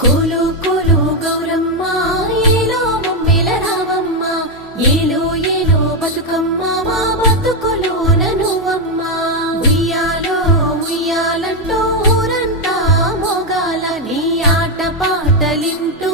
కోలు కోలు గౌరమ్మ ఏలో మమ్మెల రావమ్మ ఏలో ఏలో బతుకమ్మ మా బతుకులోన నువ్వమ్మ ఉయ్యాలో ఉయ్యాలంటూ ఊరంతా మోగాల నీ ఆట పాటలింటూ